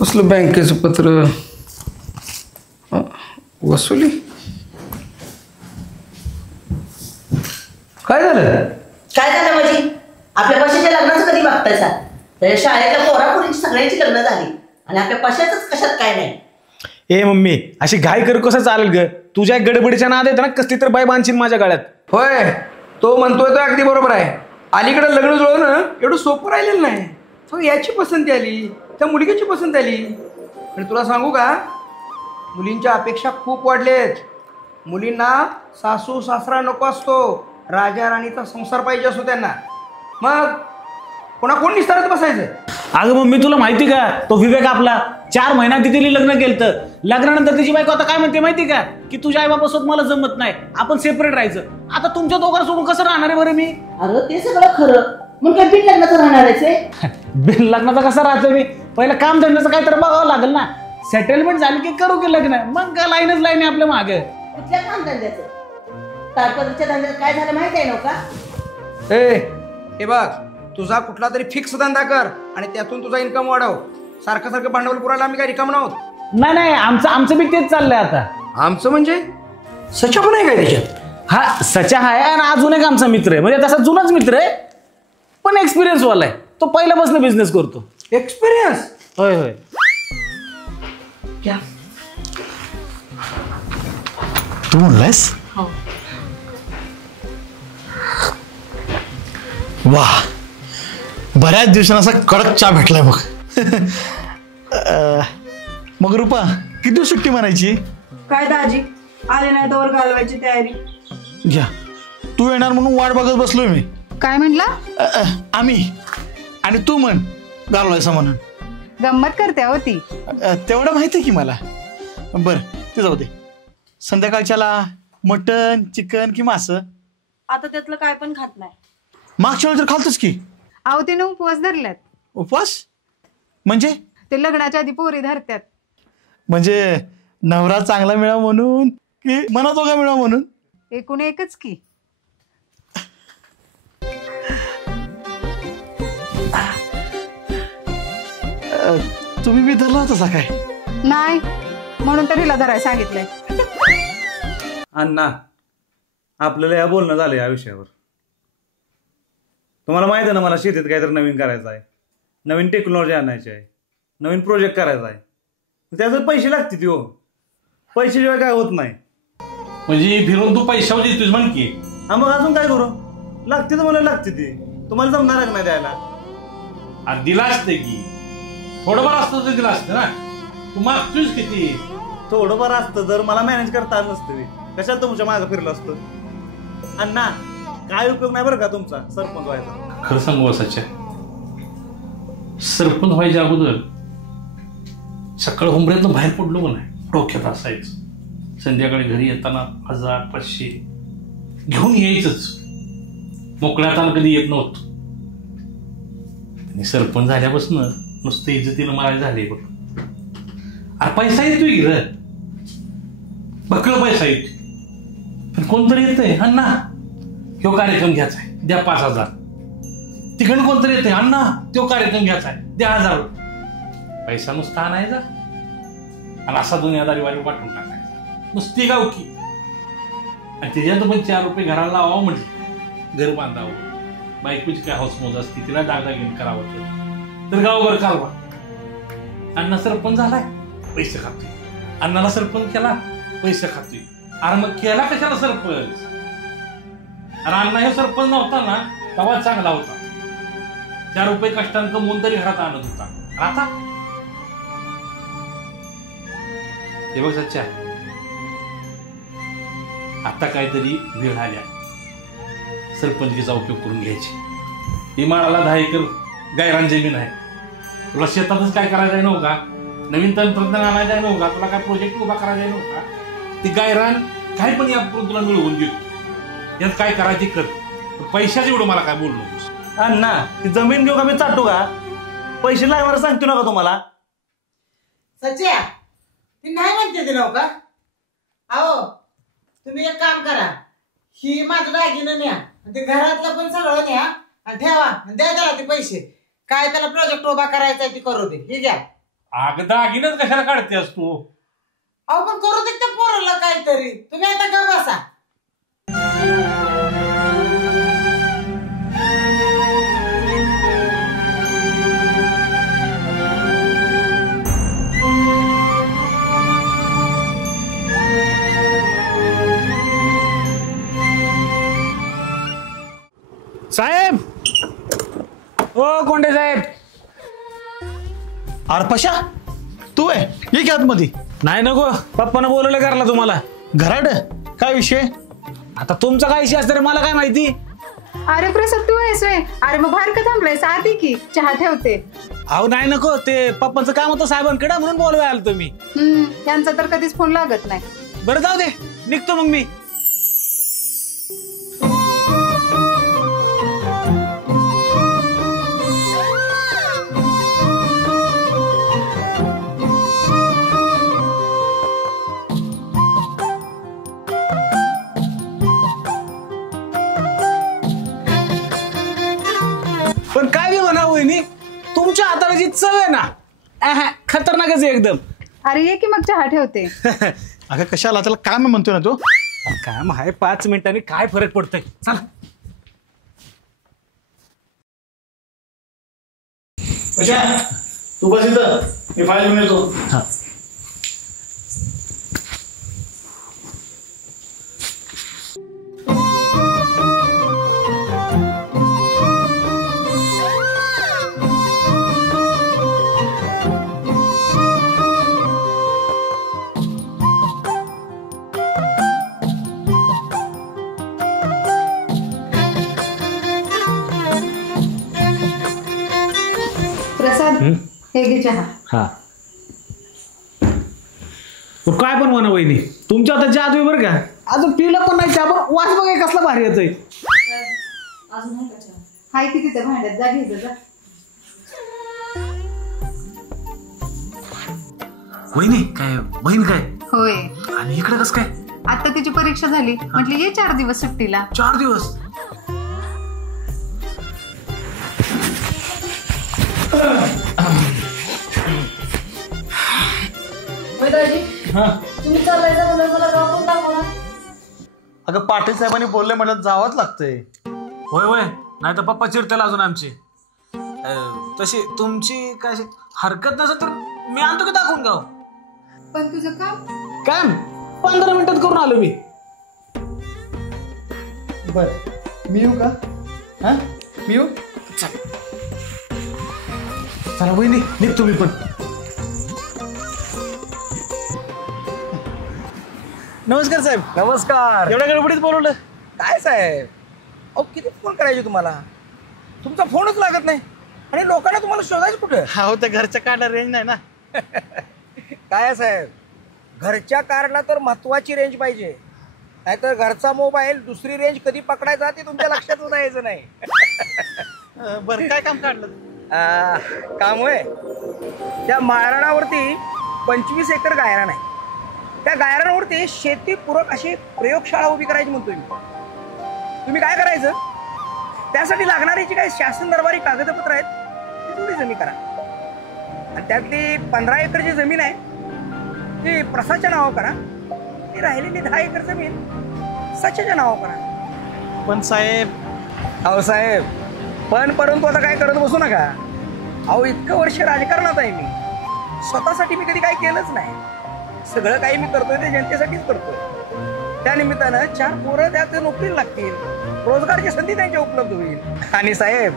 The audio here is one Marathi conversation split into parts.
कसलं बँकेचं पत्र? वसुली काय झालं? काय झालं म्हणजे आपल्या पशाच्या लग्नाचं कधी बघतायचा? त्या शाळेतल्या पोरापोरींची सगळ्यांची लग्न झाली आणि आपल्या पशाचंच कशात काय नाही. ए मम्मी अशी घाई कर कसं चालेल ग? तुझ्या गडबडीच्या नाद येत ना कसली तर बाई बांधशील माझ्या गाड्यात. होय तो म्हणतोय तो अगदी बरोबर आहे. अलीकडे लग्न जुळवणं एवढं सोपं राहिलेलं नाही. तो याची पसंती आली, त्या मुलगीची पसंती आली. आणि तुला सांगू का, मुलींच्या अपेक्षा खूप वाढलेत. मुलींना सासू सासरा नको असतो, राजा राणीचा संसार पाहिजे असतो त्यांना. मग कोण निस्तारत बसायचं? अगं मम्मी तुला माहिती का, तो विवेक आपला 4 महिन्यात तिथे लग्न केलं. लग्नानंतर तिची बायको आता काय म्हणते माहिती का, की तुझ्या आई बाबासोबत मला जमत नाही, आपण सेपरेट राहायचं. आता तुमच्या दोघांसोबत कसं राहणार आहे बरं मी? अरे ते सगळं खरं, मग काय बिन लग्नाचं राहणार आहे? बिन लग्नाचा कसा राहतो मी? पहिलं काम धंद्याचं काहीतरी बघावं लागेल ना. सेटलमेंट झाली की करू की लग्न, मग का लाईनच लाईन आहे आपल्या मागे. कुठल्या काम धंद्याचं? तारपत्रीच्या धंद्याचं काय झालं माहिती आहे नव्हता? हे बघ, तुझा कुठला तरी फिक्स धंदा कर आणि त्यातून तुझा इन्कम वाढव. सारखं सारखं भांडवल पुरायला आम्ही काय रिकाम आहोत? नाही आमचं बी तेच चाललंय आता. आमचं म्हणजे सचा पण आहे काय त्याच्यात? हा सचा आहे आणि अजून एक आमचा मित्र आहे, म्हणजे तसा जुनाच मित्र आहे पण एक्सपिरियन्स वाला आहे. तो पहिल्यापासून बिझनेस करतो. एक्सपिरियन्स? होय होय. क्या तू म्हणलायस? वा, बऱ्याच दिवसांना असा कडक चहा भेटलाय बघ. मग रुपा किती दिवस सुट्टी म्हणायची? काय दाजी आले नाही तोवर घालवायची तयारी. घ्या, तू येणार म्हणून वाट बघत बसलोय मी. काय म्हणला? आम्ही आणि तू म्हण घालवायचं म्हणून. गंमत करते होती तेवढं माहिती आहे की मला. बरं ते जाऊ दे. संध्याकाळच्याला मटन चिकन की मासं? आता त्यातलं काय पण खात नाही. मागच्या वेळी तर खालतोच की. अहो तिने उपवास धरल्यात. उपवास म्हणजे? ते लग्नाच्या आधी पोरी धरत्यात. म्हणजे नवरा चांगला मिळावा म्हणून की मनात दोघा मिळावा म्हणून? एकूण एकच की. तुम्ही बी धरला होता काय? नाही म्हणून तर हिला धरायला सांगितलंय. अण्णा आपल्याला या बोलणं झालं या विषयावर. तुम्हाला माहिती आहे ना, मला शेतीत काहीतरी नवीन करायचं आहे, नवीन टेक्नॉलॉजी आणायची आहे, नवीन प्रोजेक्ट करायचा आहे. त्याचे पैसे लागतील हो. पैशाशिवाय काय होत नाही. म्हणजे फिरून तू पैशावर देतोस म्हण की. हा मग अजून काय करू? लागते तर मला लागते ती. तुम्हाला जमणार का नाही द्यायला? अरे दिला असते की, थोडंफार असतं तर दिला असतं ना. तू मागतोस किती? थोडंफार असतं जर मला मॅनेज करता आलं नसतं. कशाला तुमच्या मागं फिरलं असतं? अण्णा काय उपयोग नाही बरं का तुमचा सरपंच व्हायचा. खरं सांगू असाच्या, सरपंच व्हायच्या अगोदर सकाळ हुंबऱ्यातनं बाहेर पडलो का नाही, डोक्यात असायचं संध्याकाळी घरी येताना 1000-500 घेऊन यायचंच. मोकळ्या हातानं कधी येत नव्हतं. आणि सरपंच झाल्यापासून नुसतं इज्जतीनं मला झाले बघ. अरे पैसा येतोय की रे, बकळ पैसा येतोय. पण कोणतरी येतंय, अण्णा ह्यो कार्यक्रम घ्यायचा आहे द्या 5000. तिकडून कोणतरी येतंय, अण्णा तो कार्यक्रम घ्यायचा आहे द्या 1000. पैसा नुसता आणायचा आणि असा दुनियादारी वारी वाटून टाकायचा नुसती गावकी. आणि त्याच्यात पण 4 रुपये घराला लावावं म्हटलं, घर बांधावं, बायकोची काय हौसमौज असते, तिला दागदागिने करावं तर गावभर कालवा. अण्णा सरपंच झालाय पैसे खातोय, अण्णाला सरपंच केला पैसे खातोय. अरे मग केला कशाला सरपंच? अरे अण्णा हे सरपंच नव्हता ना तेव्हा चांगला होता. 4 रुपये कष्टानं कमवून तरी घरात आणत होता. आता हे बघ सच्चा, आता काहीतरी वेळ आल्या सरपंचकीचा उपयोग करून घ्यायची. ही माळाला 10 एकर गायरान जमीन आहे. तुला शेतातच काय करायचं आहे नव्हता, नवीन तंत्रज्ञान आणायचं आहे नव्हता, तुला काय प्रोजेक्ट उभा करायचा आहे नव्हता. ती गायरान काय पण यापुढे तुला मिळवून देतो. यात काय करायची कर, पैशाच एवढं मला काय बोललो नकोस. अण्णा ती जमीन घेऊ का मी चाटू का? पैसे लागणार सांगतो ना का तुम्हाला? सच्या ती नाही म्हणते ते नव्हता. अहो तुम्ही एक काम करा, ही माझं दागिनं न्या, ते घरातलं पण सगळं न्या आणि ठेवा, द्या त्याला ते पैसे. काय त्याला प्रोजेक्ट उभा करायचा ते करू दे. हे घ्या. अगं दागिनच कशाला काढतेस तू? अहो पण करू दे त्या पोराला काहीतरी. तुम्ही आता का बसा. साहेब, ओ कोंडे साहेब. आरपशा तू आहे, ये की आतमध्ये. नाही नको, पप्पानं बोलवलं करायला तुम्हाला. घराड काय विषय? आता तुमचा काय विषय असतं रे, मला काय माहिती. अरे प्रसाद तू आहेस व्हय? अरे मग बाहेर का थांबलायस? आधी की चहा ठेवते. अहो नाही नको, ते पप्पांचं काम होतं साहेबांकडे म्हणून बोलवाय आलो तुम्ही. त्यांचा तर कधीच फोन लागत नाही. बरं जाऊ दे, निघतो मग मी. पण काय बी म्हणा वहिनी, तुमच्या हाताची चव आहे ना, खतरनाकच आहे एकदम. अरे ये की मग चहा ठेवते. अगं कशाला, त्याला काम आहे म्हणतोय ना तू. काम आहे, 5 मिनिटांनी काय फरक पडतोय. चला. तू बस इथं, मी फाईल घेऊन येतो. प्रसाद हे घे चहा. हा, काय पण म्हणा वहिनी, तुमच्या आता जादू आहे बरं का. अजून पिलं पण नाही चहा, पण वास बघा कसला भारी येतोय. हाय की तिथे भांड्यात, जा घे जा. वहिनी काय बहीण काय? होय, आणि इकडे कसं काय? आता तिची परीक्षा झाली, म्हटलं ये 4 दिवस सुट्टीला. 4 दिवस? तुम्ही चालायचं म्हणून मला गावात दाखवला. अगं पाटील साहेबांनी बोलले म्हटलं जावंच लागतंय. होय होय, नाही तर पप्पा चिडतील अजून आमची. तशी तुमची काय हरकत नसेल तर मी आणतो की दाखवून गाव. पण तुझं काम? काय 15 मिनिटात करून आलो मी. बर मी येऊ का? हा मी येऊ. चला वहिनी, निघ तुम्ही पण. नमस्कार साहेब. नमस्कार. एवढ्या गडबडीत बोलवलं? काय साहेब, अहो किती फोन करायचे तुम्हाला, तुमचा फोनच लागत नाही. आणि लोकांना तुम्हाला शोधायचं कुठं? हा हो, त्या घरच्या कार्डला रेंज नाही ना. काय आहे साहेब, घरच्या कार्डला तर महत्वाची रेंज पाहिजे, नाहीतर घरचा मोबाईल दुसरी रेंज कधी पकडायचा ते तुमच्या लक्षातच यायचं नाही. बरं काय काम काढलं? काम होय, त्या माळरानावरती 25 एकर गायरान आहे. त्या गायरानावरती शेतीपूरक अशी प्रयोगशाळा उभी करायची म्हणतोय मी. तुम्ही काय करायचं, त्यासाठी लागणारी जी काही शासन दरबारी कागदपत्र आहेत ती थोडी जमीन करा. आणि त्यातली 15 एकर जी जमीन आहे ती प्रसादच्या नावावर करा. ती राहिलेली 10 एकर जमीन सच्याच्या नावावर करा. पण साहेब. अहो साहेब, पण परंतु आता काय करत बसू नका. अहो इतकं वर्ष राजकारणात आहे मी, स्वतःसाठी मी कधी काही केलंच नाही. सगळं काही मी करतोय ते जनतेसाठीच करतोय. त्या निमित्तानं 4 पोरं त्यात नोकरीला लागतील, रोजगारची संधी त्यांच्या उपलब्ध होईल. आणि साहेब,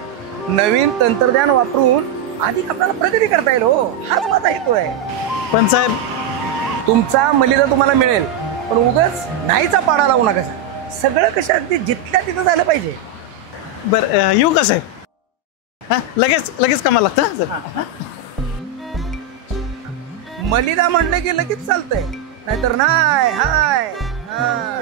नवीन तंत्रज्ञान वापरून अधिक आपल्याला प्रगती करता येईल. हो, हाच माझा हेतू आहे. पण साहेब, तुमचा मलिदा तुम्हाला मिळेल, पण उगाच नाहीचा पाडा लावू नका. सगळं कसं अगदी जिथल्या तिथं झालं पाहिजे. बरं येऊ का साहेब? हा लगेच कामाला लागतं. मलिदा म्हणलं की लगेच चालतंय, नाहीतर नाही. हाय हाय.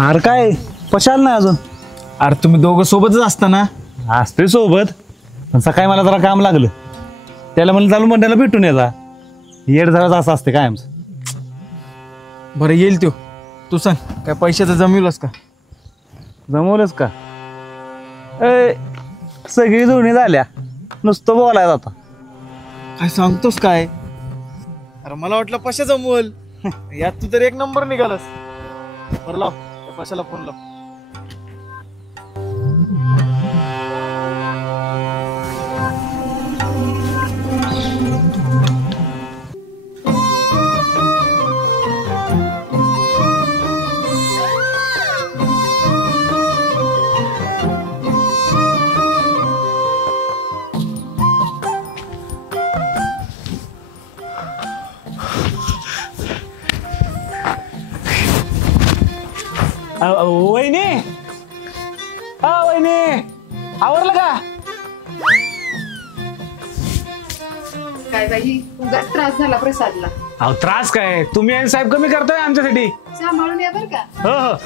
अरे काय पशाल नाही अजून? अरे तुम्ही दोघं सोबतच असता ना? असतोय सोबत, पण सकाळी मला जरा काम लागलं. त्याला म्हणलं चालू मंडळाला भेटून याचा. येड जरा असं असते काय आमचं. बरं येईल त्यो. तू सांग काय पैशाचं जमविलंस का? जमवलंच का? सगळी जुळणी झाल्या, नुसतं बोलायचं आता. काय सांगतोस काय? अरे मला वाटलं पशा जमवल. यात तू तर एक नंबर निघालास. बरं लाव त्या पशाला फोन लाव. वहिनी, वहिनी आवरलं का? काय बाई उगाच त्रास झाला प्रसादला. अहो त्रास काय, तुम्ही आणि साहेब कमी करताय आमच्यासाठी. सांभाळून या बर का. हो हो.